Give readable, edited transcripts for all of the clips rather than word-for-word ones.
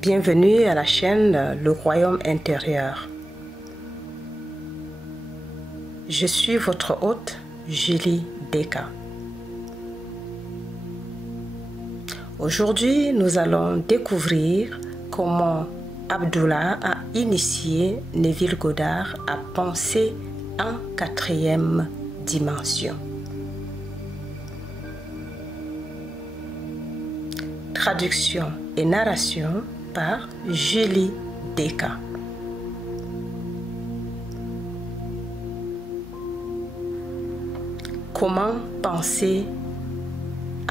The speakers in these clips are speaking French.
Bienvenue à la chaîne Le Royaume intérieur. Je suis votre hôte, Julie Deka. Aujourd'hui, nous allons découvrir comment Abdullah a initié Neville Goddard à penser en quatrième dimension. Traduction et narration par Julie Deka. Comment penser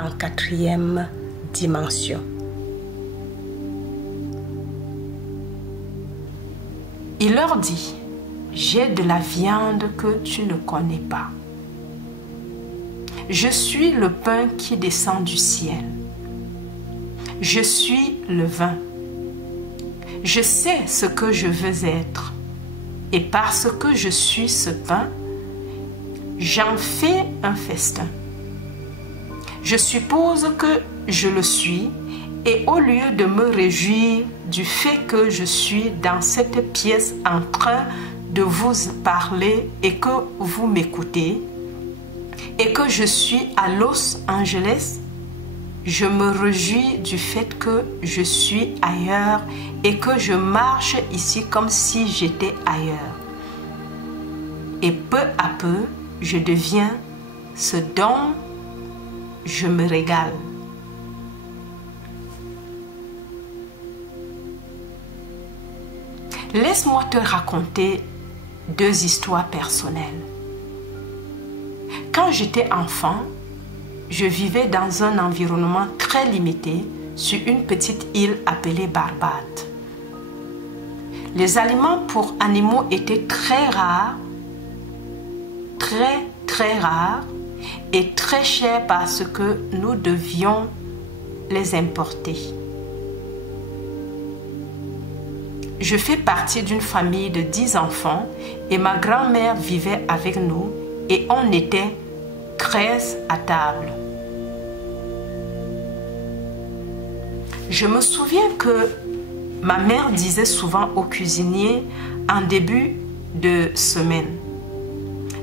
en quatrième dimension? Il leur dit: j'ai de la viande que tu ne connais pas. Je suis le pain qui descend du ciel. Je suis le vin. Je sais ce que je veux être. Et parce que je suis ce pain, j'en fais un festin. Je suppose que je le suis, et au lieu de me réjouir du fait que je suis dans cette pièce en train de vous parler et que vous m'écoutez, et que je suis à Los Angeles, je me réjouis du fait que je suis ailleurs et que je marche ici comme si j'étais ailleurs. Et peu à peu, je deviens ce dont je me régale. Laisse-moi te raconter deux histoires personnelles. Quand j'étais enfant, je vivais dans un environnement très limité sur une petite île appelée Barbade. Les aliments pour animaux étaient très rares, très rares et très chers parce que nous devions les importer. Je fais partie d'une famille de 10 enfants et ma grand-mère vivait avec nous et on était 13 à table. Je me souviens que ma mère disait souvent au cuisinier en début de semaine: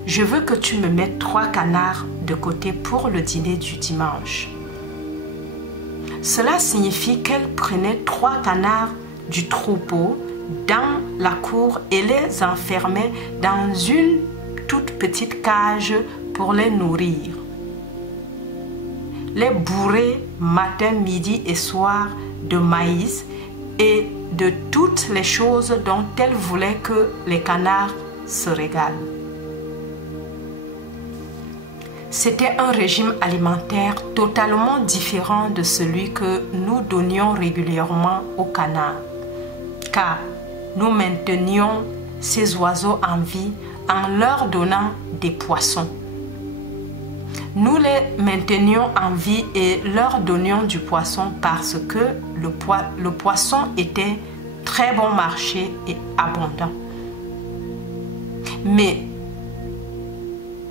je veux que tu me mettes 3 canards de côté pour le dîner du dimanche. Cela signifie qu'elle prenait 3 canards du troupeau dans la cour et les enfermait dans une toute petite cage pour les nourrir. Les bourrer matin, midi et soir de maïs et de toutes les choses dont elle voulait que les canards se régalent. C'était un régime alimentaire totalement différent de celui que nous donnions régulièrement aux canards, car nous maintenions ces oiseaux en vie en leur donnant des poissons. Nous les maintenions en vie et leur donnions du poisson parce que le poisson était très bon marché et abondant. Mais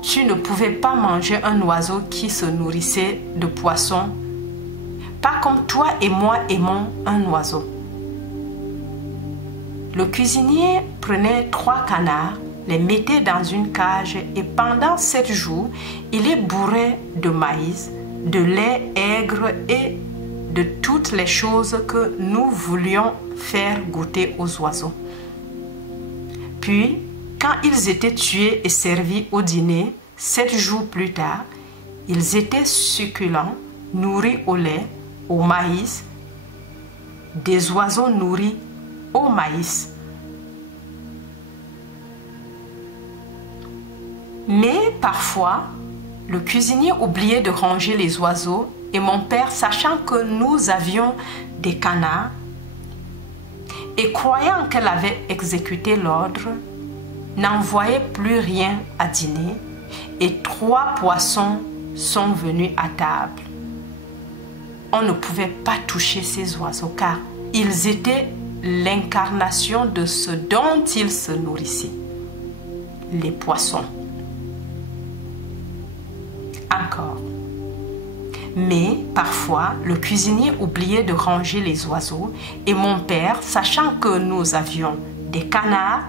tu ne pouvais pas manger un oiseau qui se nourrissait de poissons, pas comme toi et moi aimons un oiseau. Le cuisinier prenait 3 canards, les mettait dans une cage et pendant 7 jours, il les bourrait de maïs, de lait aigre et de toutes les choses que nous voulions faire goûter aux oiseaux. Puis, quand ils étaient tués et servis au dîner, 7 jours plus tard, ils étaient succulents, nourris au lait, au maïs, des oiseaux nourris au maïs. Mais parfois, le cuisinier oubliait de ranger les oiseaux et mon père, sachant que nous avions des canards et croyant qu'elle avait exécuté l'ordre, n'envoyait plus rien à dîner et 3 poissons sont venus à table. On ne pouvait pas toucher ces oiseaux car ils étaient l'incarnation de ce dont ils se nourrissaient, les poissons. Encore, Mais parfois, le cuisinier oubliait de ranger les oiseaux et mon père, sachant que nous avions des canards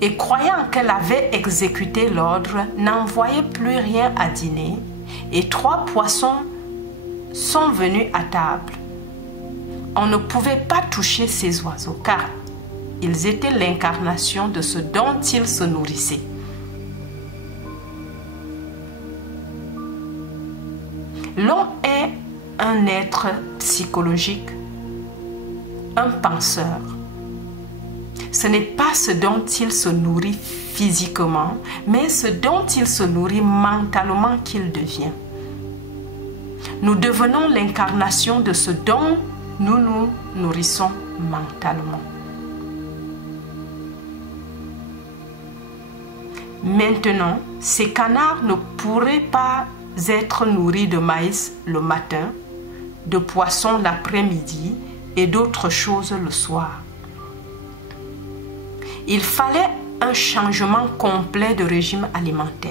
et croyant qu'elle avait exécuté l'ordre, n'envoyait plus rien à dîner et 3 poissons sont venus à table. On ne pouvait pas toucher ces oiseaux car ils étaient l'incarnation de ce dont ils se nourrissaient. L'homme est un être psychologique, un penseur. Ce n'est pas ce dont il se nourrit physiquement, mais ce dont il se nourrit mentalement qu'il devient. Nous devenons l'incarnation de ce dont nous nous nourrissons mentalement. Maintenant, ces canards ne pourraient pas être nourris de maïs le matin, de poissons l'après-midi et d'autres choses le soir. Il fallait un changement complet de régime alimentaire.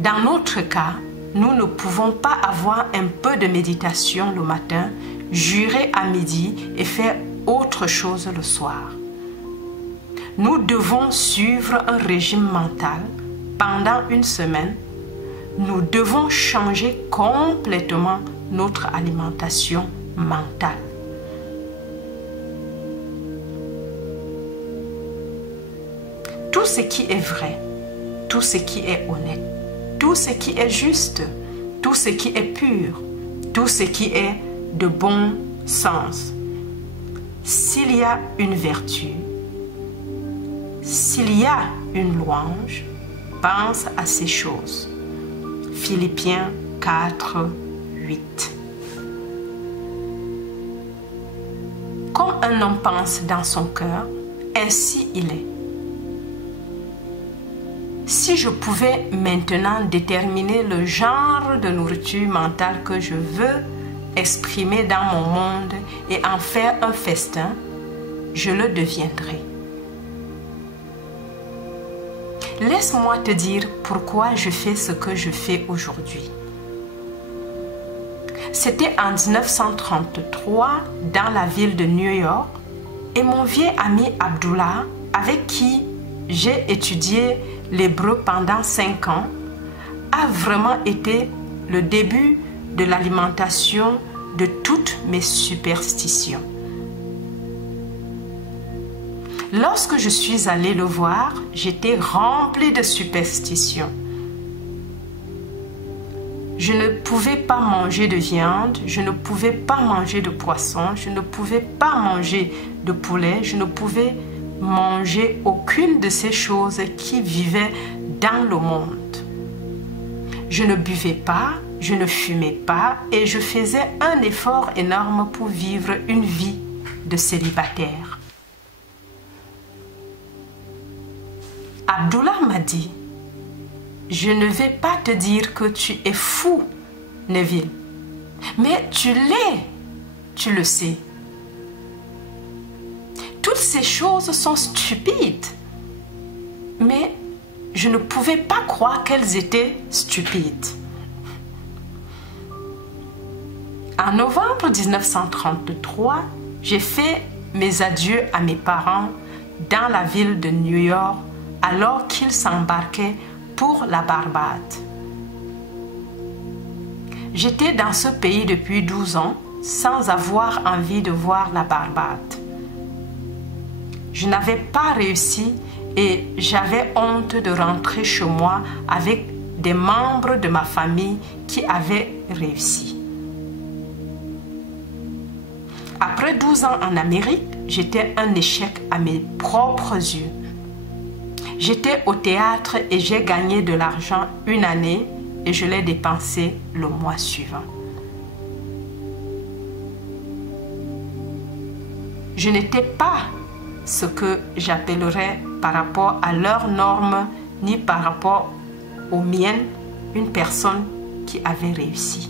Dans notre cas, nous ne pouvons pas avoir un peu de méditation le matin, jurer à midi et faire autre chose le soir. Nous devons suivre un régime mental pendant une semaine. Nous devons changer complètement notre alimentation mentale. Tout ce qui est vrai, tout ce qui est honnête, tout ce qui est juste, tout ce qui est pur, tout ce qui est de bon sens. S'il y a une vertu, s'il y a une louange, pense à ces choses. Philippiens 4, 8. Comme un homme pense dans son cœur, ainsi il est. Si je pouvais maintenant déterminer le genre de nourriture mentale que je veux exprimer dans mon monde et en faire un festin, je le deviendrai. Laisse-moi te dire pourquoi je fais ce que je fais aujourd'hui. C'était en 1933 dans la ville de New York et mon vieil ami Abdullah, avec qui j'ai étudié l'hébreu pendant 5 ans, a vraiment été le début de l'alimentation de toutes mes superstitions. Lorsque je suis allée le voir, j'étais remplie de superstitions. Je ne pouvais pas manger de viande, je ne pouvais pas manger de poisson, je ne pouvais pas manger de poulet, je ne pouvais manger aucune de ces choses qui vivaient dans le monde. Je ne buvais pas, je ne fumais pas et je faisais un effort énorme pour vivre une vie de célibataire. Abdullah m'a dit, je ne vais pas te dire que tu es fou, Neville, mais tu l'es, tu le sais. Toutes ces choses sont stupides, mais je ne pouvais pas croire qu'elles étaient stupides. En novembre 1933, j'ai fait mes adieux à mes parents dans la ville de New York alors qu'ils s'embarquaient pour la Barbade. J'étais dans ce pays depuis 12 ans sans avoir envie de voir la Barbade. Je n'avais pas réussi et j'avais honte de rentrer chez moi avec des membres de ma famille qui avaient réussi. Après 12 ans en Amérique, j'étais un échec à mes propres yeux. J'étais au théâtre et j'ai gagné de l'argent une année et je l'ai dépensé le mois suivant. Je n'étais pas ce que j'appellerais par rapport à leurs normes ni par rapport aux miennes une personne qui avait réussi.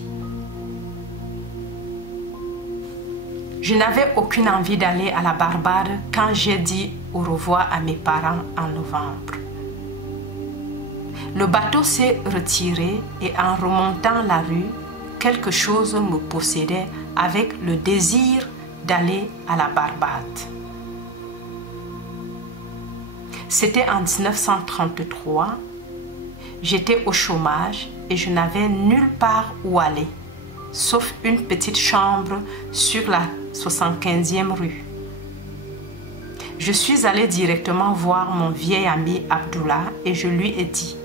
Je n'avais aucune envie d'aller à la Barbade quand j'ai dit au revoir à mes parents en novembre. Le bateau s'est retiré et en remontant la rue, quelque chose me possédait avec le désir d'aller à la Barbade. C'était en 1933. J'étais au chômage et je n'avais nulle part où aller, sauf une petite chambre sur la 75e rue. Je suis allée directement voir mon vieil ami Abdullah et je lui ai dit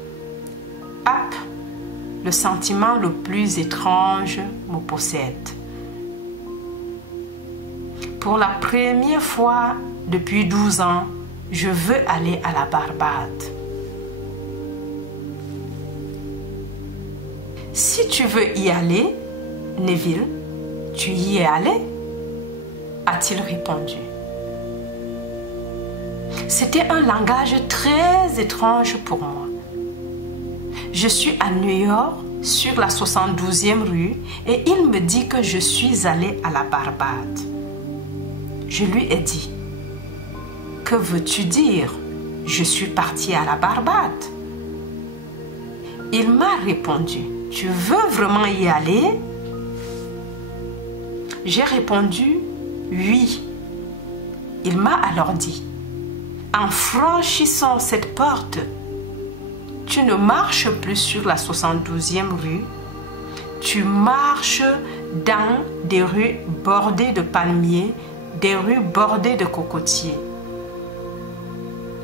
« Hop, le sentiment le plus étrange me possède. Pour la première fois depuis 12 ans, je veux aller à la Barbade. Si tu veux y aller, Neville, tu y es allé ?» a-t-il répondu. C'était un langage très étrange pour moi. Je suis à New York, sur la 72e rue, et il me dit que je suis allé à la Barbade. Je lui ai dit, « Que veux-tu dire? Je suis parti à la Barbade. » Il m'a répondu, « Tu veux vraiment y aller? » J'ai répondu, « Oui. » Il m'a alors dit, « En franchissant cette porte, tu ne marches plus sur la 72e rue, tu marches dans des rues bordées de palmiers, des rues bordées de cocotiers.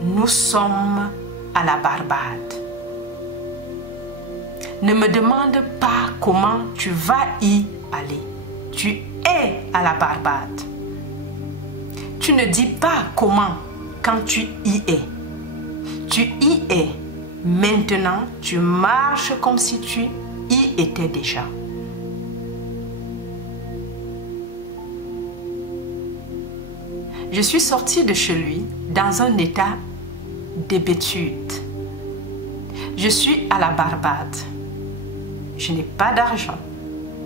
Nous sommes à la Barbade. Ne me demande pas comment tu vas y aller. Tu es à la Barbade. Tu ne dis pas comment quand tu y es. Tu y es. Maintenant, tu marches comme si tu y étais déjà. Je suis sortie de chez lui dans un état d'hébétude. Je suis à la Barbade. Je n'ai pas d'argent.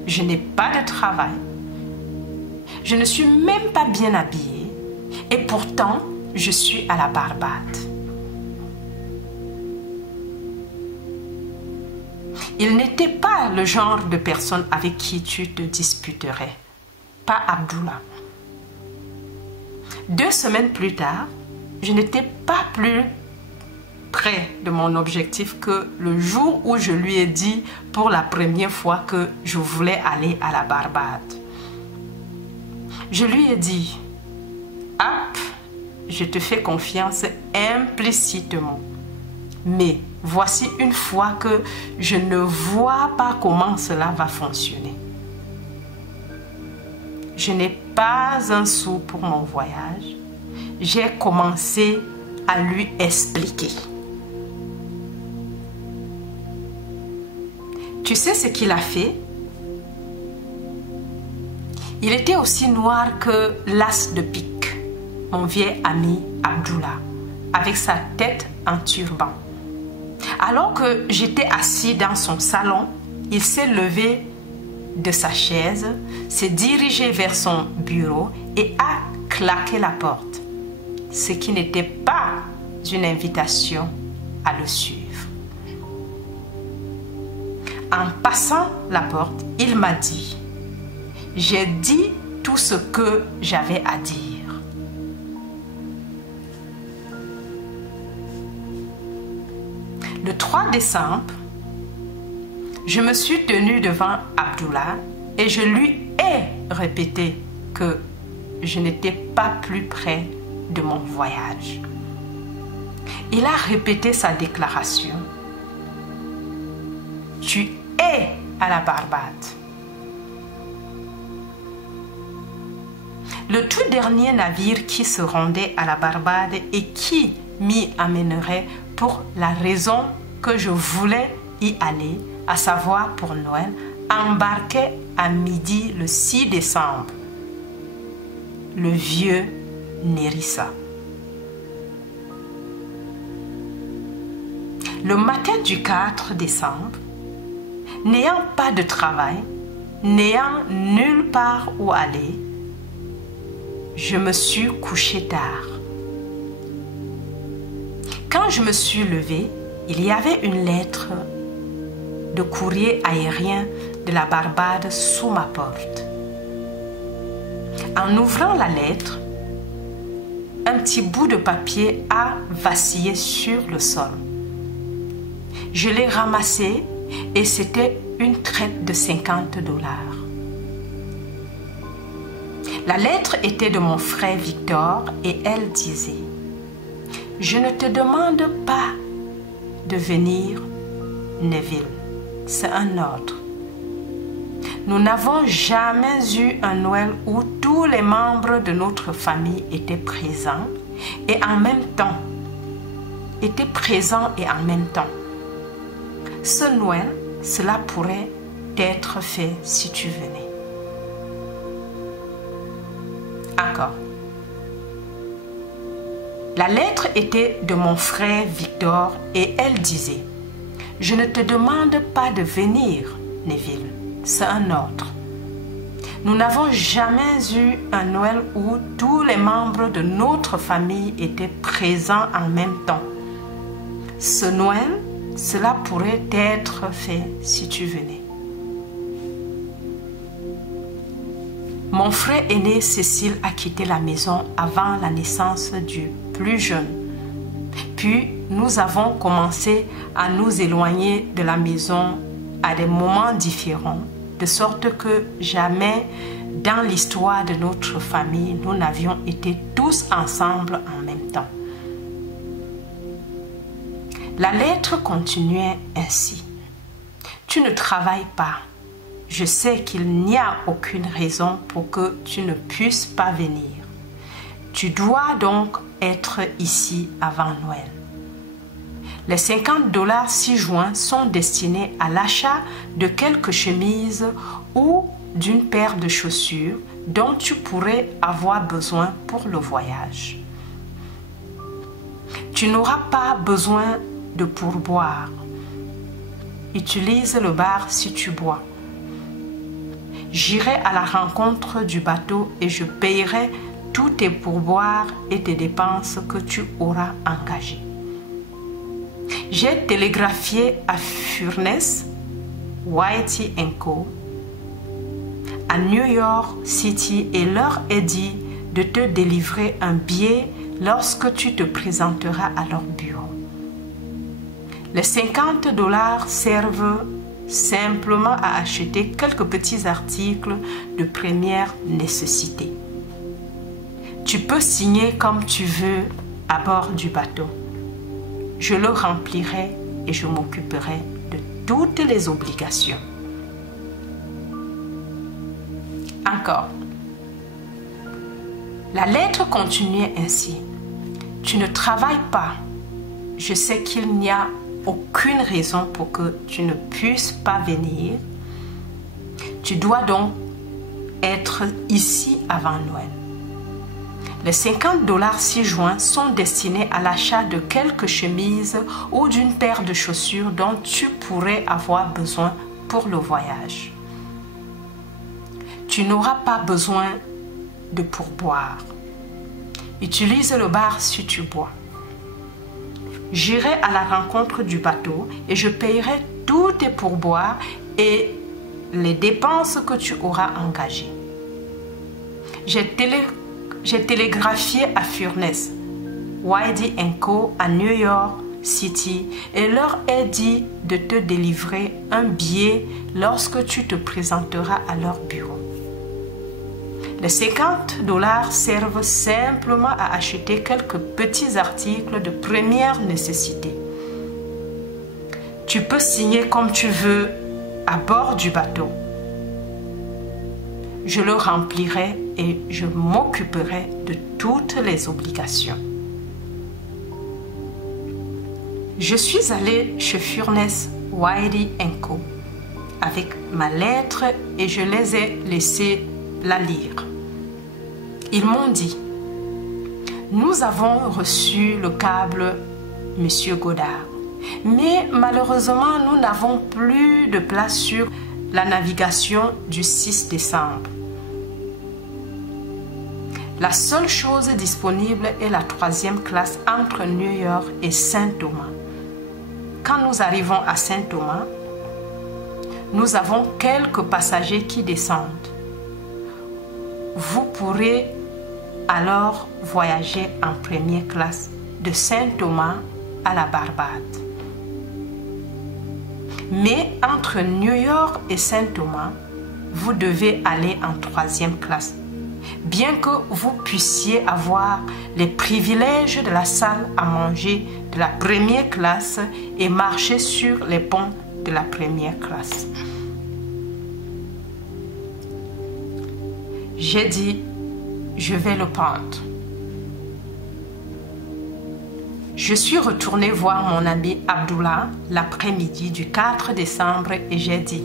Je n'ai pas de travail. Je ne suis même pas bien habillée. Et pourtant, je suis à la Barbade. Il n'était pas le genre de personne avec qui tu te disputerais. Pas Abdullah. 2 semaines plus tard, je n'étais pas plus près de mon objectif que le jour où je lui ai dit pour la première fois que je voulais aller à la Barbade. Je lui ai dit, « Hop, je te fais confiance implicitement. Mais voici une fois que je ne vois pas comment cela va fonctionner. Je n'ai pas un sou pour mon voyage. » J'ai commencé à lui expliquer. Tu sais ce qu'il a fait? Il était aussi noir que l'as de pique, mon vieil ami Abdullah, avec sa tête en turban. Alors que j'étais assis dans son salon, il s'est levé de sa chaise, s'est dirigé vers son bureau et a claqué la porte, ce qui n'était pas une invitation à le suivre. En passant la porte, il m'a dit, « J'ai dit tout ce que j'avais à dire. » Le 3 décembre, je me suis tenue devant Abdullah et je lui ai répété que je n'étais pas plus près de mon voyage. Il a répété sa déclaration. « Tu es à la Barbade. » Le tout dernier navire qui se rendait à la Barbade et qui m'y amènerait pour la raison que je voulais y aller, à savoir pour Noël, embarquait à midi le 6 décembre. Le vieux Nerissa. Le matin du 4 décembre, n'ayant pas de travail, n'ayant nulle part où aller, je me suis couchée tard. Quand je me suis levée, il y avait une lettre de courrier aérien de la Barbade sous ma porte. En ouvrant la lettre, un petit bout de papier a vacillé sur le sol. Je l'ai ramassé et c'était une traite de $50. La lettre était de mon frère Victor et elle disait: « Je ne te demande pas de venir, Neville, c'est un ordre. Nous n'avons jamais eu un Noël où tous les membres de notre famille étaient présents et en même temps. Ce Noël, cela pourrait être fait si tu venais. » Encore. La lettre était de mon frère Victor et elle disait: « Je ne te demande pas de venir, Neville, c'est un ordre. Nous n'avons jamais eu un Noël où tous les membres de notre famille étaient présents en même temps. Ce Noël, cela pourrait être fait si tu venais. » Mon frère aîné Cécile a quitté la maison avant la naissance du plus jeune. Puis nous avons commencé à nous éloigner de la maison à des moments différents, de sorte que jamais dans l'histoire de notre famille, nous n'avions été tous ensemble en même temps. La lettre continuait ainsi. « Tu ne travailles pas. Je sais qu'il n'y a aucune raison pour que tu ne puisses pas venir. Tu dois donc être ici avant Noël. Les $50 ci-joints sont destinés à l'achat de quelques chemises ou d'une paire de chaussures dont tu pourrais avoir besoin pour le voyage. Tu n'auras pas besoin de pourboire. Utilise le bar si tu bois. J'irai à la rencontre du bateau et je payerai tous tes pourboires et tes dépenses que tu auras engagées. J'ai télégraphié à Furness, Whitey & Co. à New York City et leur ai dit de te délivrer un billet lorsque tu te présenteras à leur bureau. Les $50 servent simplement à acheter quelques petits articles de première nécessité. Tu peux signer comme tu veux à bord du bateau. Je le remplirai et je m'occuperai de toutes les obligations. Encore. La lettre continuait ainsi. Tu ne travailles pas. Je sais qu'il n'y a aucune raison pour que tu ne puisses pas venir. Tu dois donc être ici avant Noël. Les $50 ci-joints sont destinés à l'achat de quelques chemises ou d'une paire de chaussures dont tu pourrais avoir besoin pour le voyage. Tu n'auras pas besoin de pourboire. Utilise le bar si tu bois. J'irai à la rencontre du bateau et je payerai tous tes pourboires et les dépenses que tu auras engagées. J'ai télégraphié à Furness, Whitey & Co. à New York City et leur ai dit de te délivrer un billet lorsque tu te présenteras à leur bureau. Les $50 servent simplement à acheter quelques petits articles de première nécessité. Tu peux signer comme tu veux à bord du bateau. Je le remplirai et je m'occuperai de toutes les obligations. Je suis allée chez Furness, Whitey & Co. avec ma lettre et je les ai laissés la lire. Ils m'ont dit: nous avons reçu le câble, Monsieur Godard, mais malheureusement nous n'avons plus de place sur la navigation du 6 décembre. La seule chose disponible est la 3e classe entre New York et Saint-Thomas. quand nous arrivons à Saint-Thomas, nous avons quelques passagers qui descendent. Vous pourrez alors voyager en première classe de Saint-Thomas à la Barbade. Mais entre New York et Saint-Thomas, vous devez aller en troisième classe, bien que vous puissiez avoir les privilèges de la salle à manger de la première classe et marcher sur les ponts de la première classe. J'ai dit, je vais le prendre. Je suis retournée voir mon ami Abdullah l'après-midi du 4 décembre et j'ai dit,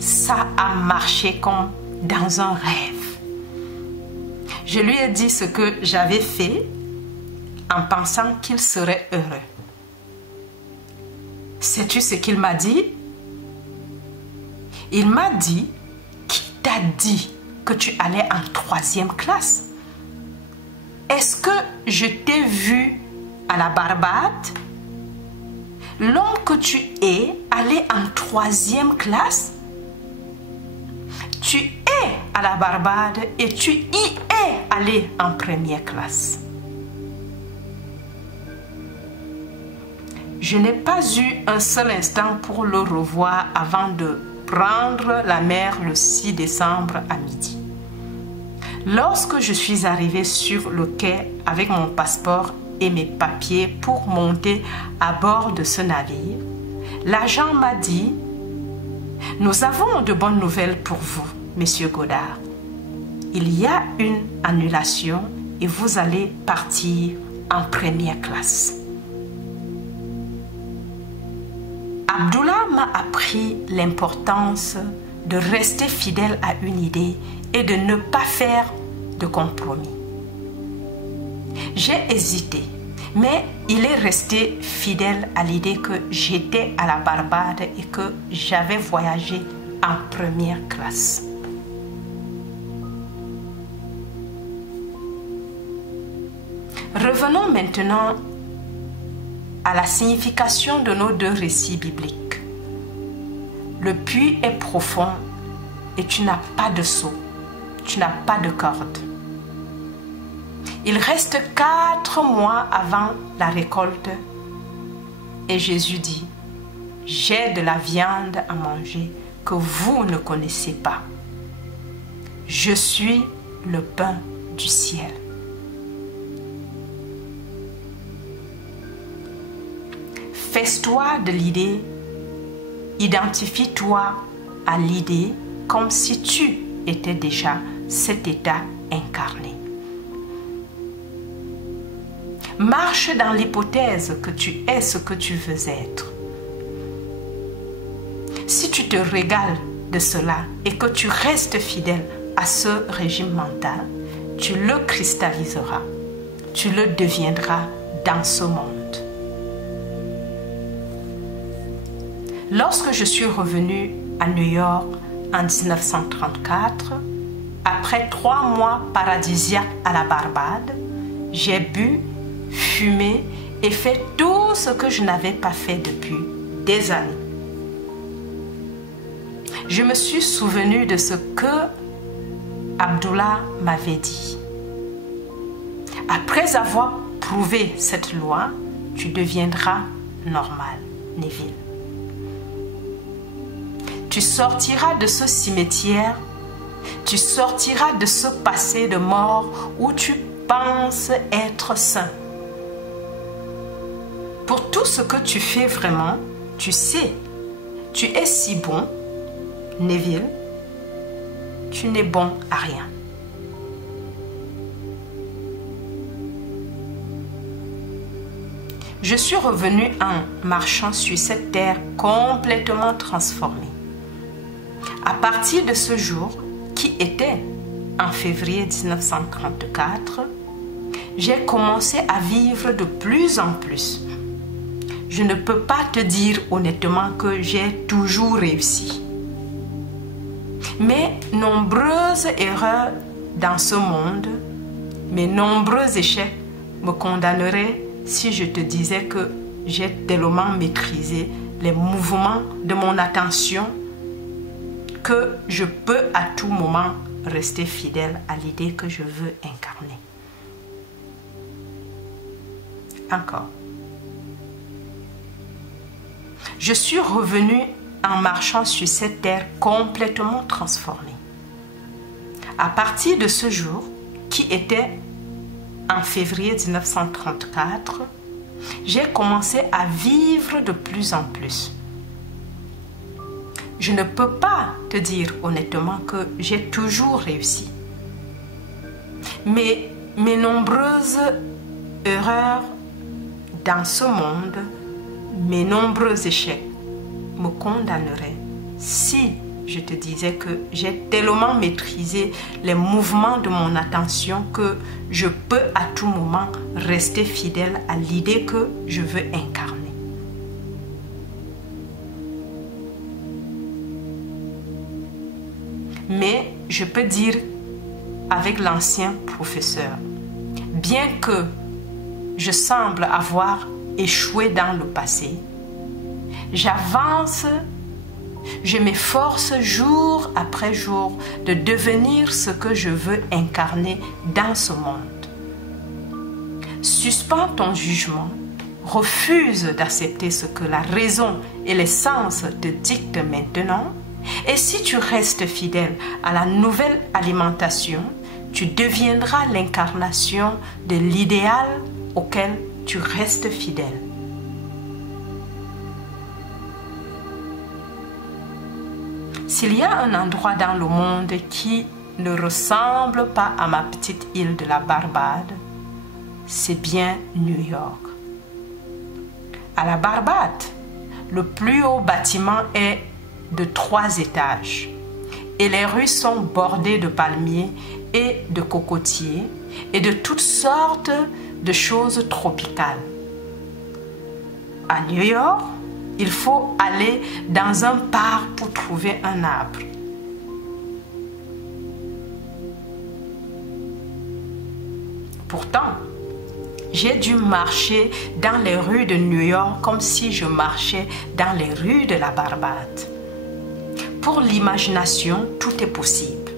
ça a marché comme dans un rêve. Je lui ai dit ce que j'avais fait en pensant qu'il serait heureux. Sais-tu ce qu'il m'a dit? Il m'a dit, qui t'a dit que tu allais en troisième classe? Est-ce que je t'ai vu à la Barbade? L'homme que tu es allé en troisième classe? Tu es à la Barbade et tu y es allé en première classe. Je n'ai pas eu un seul instant pour le revoir avant de prendre la mer le 6 décembre à midi. Lorsque je suis arrivée sur le quai avec mon passeport et mes papiers pour monter à bord de ce navire, l'agent m'a dit « Nous avons de bonnes nouvelles pour vous, Monsieur Godard. Il y a une annulation et vous allez partir en première classe. » Abdullah m'a appris l'importance de rester fidèle à une idée et de ne pas faire de compromis. J'ai hésité, mais il est resté fidèle à l'idée que j'étais à la Barbade et que j'avais voyagé en première classe. Revenons maintenant à la signification de nos deux récits bibliques. Le puits est profond et tu n'as pas de seau, tu n'as pas de corde. Il reste 4 mois avant la récolte et Jésus dit, « J'ai de la viande à manger que vous ne connaissez pas. Je suis le pain du ciel. » Fais-toi de l'idée, identifie-toi à l'idée comme si tu étais déjà cet état incarné. Marche dans l'hypothèse que tu es ce que tu veux être. Si tu te régales de cela et que tu restes fidèle à ce régime mental, tu le cristalliseras, tu le deviendras dans ce monde. Lorsque je suis revenue à New York en 1934, après 3 mois paradisiaques à la Barbade, j'ai bu, fumé et fait tout ce que je n'avais pas fait depuis des années. Je me suis souvenue de ce que Abdullah m'avait dit. Après avoir prouvé cette loi, tu deviendras normal, Neville. Tu sortiras de ce cimetière, tu sortiras de ce passé de mort où tu penses être saint. Pour tout ce que tu fais vraiment, tu sais, tu es si bon, Neville, tu n'es bon à rien. Je suis revenue en marchant sur cette terre complètement transformée. À partir de ce jour, qui était en février 1934, j'ai commencé à vivre de plus en plus. Je ne peux pas te dire honnêtement que j'ai toujours réussi. Mes nombreuses erreurs dans ce monde, mes nombreux échecs me condamneraient si je te disais que j'ai tellement maîtrisé les mouvements de mon attention que je peux à tout moment rester fidèle à l'idée que je veux incarner. Encore. Je suis revenue en marchant sur cette terre complètement transformée. À partir de ce jour, qui était en février 1934, j'ai commencé à vivre de plus en plus. Je ne peux pas te dire honnêtement que j'ai toujours réussi. Mais mes nombreuses erreurs dans ce monde, mes nombreux échecs me condamneraient si je te disais que j'ai tellement maîtrisé les mouvements de mon attention que je peux à tout moment rester fidèle à l'idée que je veux incarner. Mais je peux dire avec l'ancien professeur, bien que je semble avoir échoué dans le passé, j'avance, je m'efforce jour après jour de devenir ce que je veux incarner dans ce monde. Suspends ton jugement, refuse d'accepter ce que la raison et les sens te dictent maintenant, et si tu restes fidèle à la nouvelle alimentation, tu deviendras l'incarnation de l'idéal auquel tu restes fidèle. S'il y a un endroit dans le monde qui ne ressemble pas à ma petite île de la Barbade, c'est bien New York. À la Barbade, le plus haut bâtiment est de 3 étages et les rues sont bordées de palmiers et de cocotiers et de toutes sortes de choses tropicales. À New York, il faut aller dans un parc pour trouver un arbre. Pourtant, j'ai dû marcher dans les rues de New York comme si je marchais dans les rues de la Barbade. Pour l'imagination, tout est possible.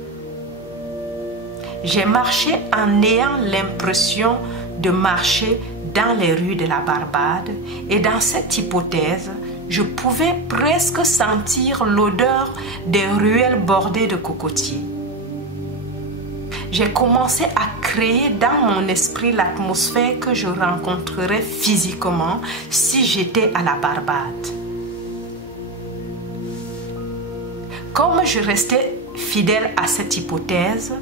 J'ai marché en ayant l'impression de marcher dans les rues de la Barbade et dans cette hypothèse, je pouvais presque sentir l'odeur des ruelles bordées de cocotiers. J'ai commencé à créer dans mon esprit l'atmosphère que je rencontrerais physiquement si j'étais à la Barbade. Comme je restais fidèle à cette hypothèse,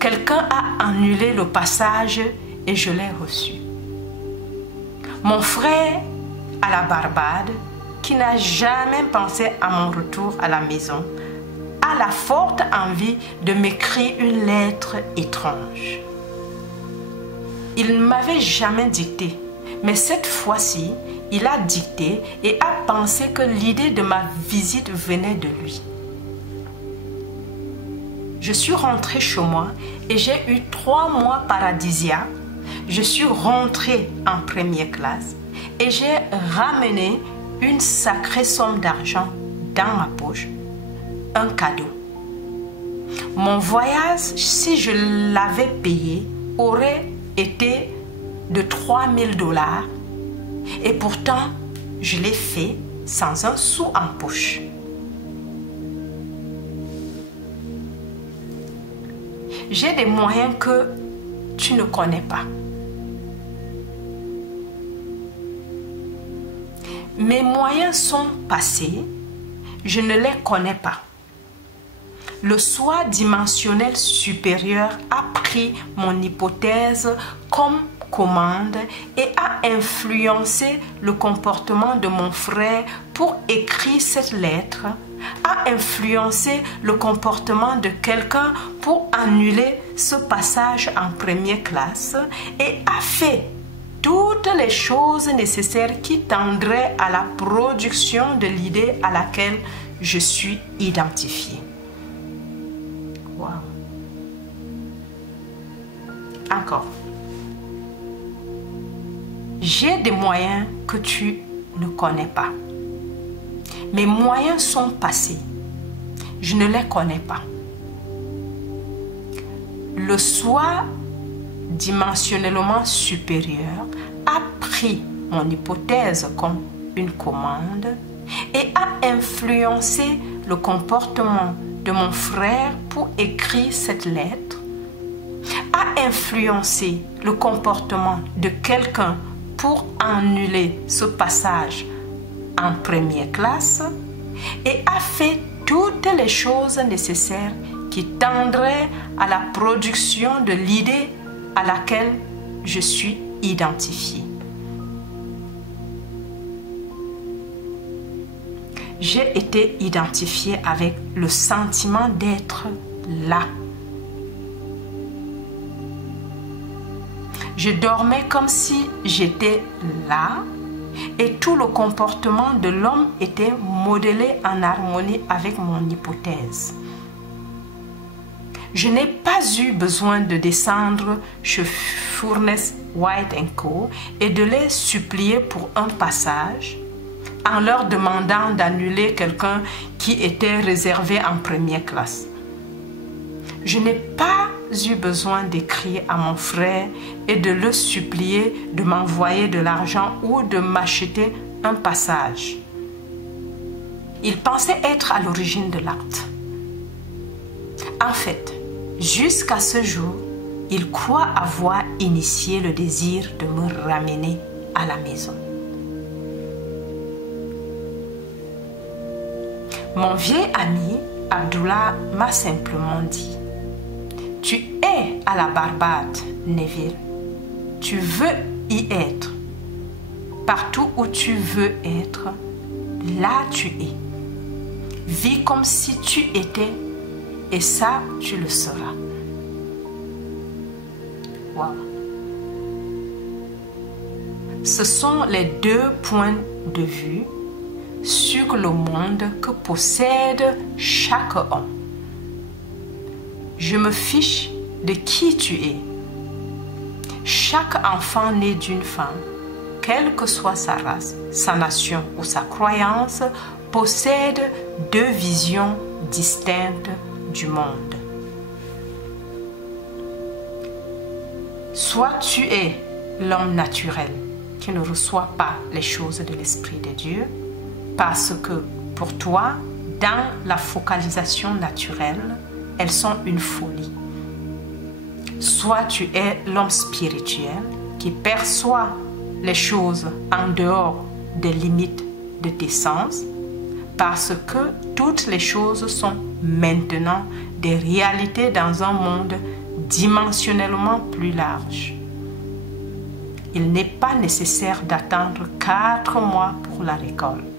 quelqu'un a annulé le passage et je l'ai reçu. Mon frère à la Barbade, qui n'a jamais pensé à mon retour à la maison, a la forte envie de m'écrire une lettre étrange. Il ne m'avait jamais dicté, mais cette fois-ci, il a dicté et a pensé que l'idée de ma visite venait de lui. Je suis rentrée chez moi et j'ai eu 3 mois paradisiaques. Je suis rentrée en première classe et j'ai ramené une sacrée somme d'argent dans ma poche, un cadeau. Mon voyage, si je l'avais payé, aurait été de $3000 et pourtant, je l'ai fait sans un sou en poche. J'ai des moyens que tu ne connais pas. Mes moyens sont passés, je ne les connais pas. Le soi dimensionnel supérieur a pris mon hypothèse comme commande et a influencé le comportement de mon frère pour écrire cette lettre, a influencé le comportement de quelqu'un pour annuler ce passage en première classe et a fait toutes les choses nécessaires qui tendraient à la production de l'idée à laquelle je suis identifiée. Wow. J'ai des moyens que tu ne connais pas. Mes moyens sont passés. Je ne les connais pas. Le soi dimensionnellement supérieur a pris mon hypothèse comme une commande et a influencé le comportement de mon frère pour écrire cette lettre, a influencé le comportement de quelqu'un pour annuler ce passage en première classe et a fait toutes les choses nécessaires qui tendraient à la production de l'idée à laquelle je suis identifié. J'ai été identifié avec le sentiment d'être là. Je dormais comme si j'étais là et tout le comportement de l'homme était modelé en harmonie avec mon hypothèse. Je n'ai pas eu besoin de descendre chez Furness White & Co. et de les supplier pour un passage en leur demandant d'annuler quelqu'un qui était réservé en première classe. Je n'ai pas eu besoin d'écrire à mon frère et de le supplier de m'envoyer de l'argent ou de m'acheter un passage. Il pensait être à l'origine de l'acte. En fait, jusqu'à ce jour, il croit avoir initié le désir de me ramener à la maison. Mon vieil ami Abdullah m'a simplement dit: tu es à la Barbade, Neville. Tu veux y être. Partout où tu veux être, là tu es. Vis comme si tu étais, et ça, tu le seras. Wow. Ce sont les deux points de vue sur le monde que possède chaque homme. Je me fiche de qui tu es. Chaque enfant né d'une femme, quelle que soit sa race, sa nation ou sa croyance, possède deux visions distinctes du monde. Soit tu es l'homme naturel qui ne reçoit pas les choses de l'Esprit de Dieu, parce que pour toi, dans la focalisation naturelle, elles sont une folie. Soit tu es l'homme spirituel qui perçoit les choses en dehors des limites de tes sens, parce que toutes les choses sont maintenant des réalités dans un monde dimensionnellement plus large. Il n'est pas nécessaire d'attendre 4 mois pour la récolte.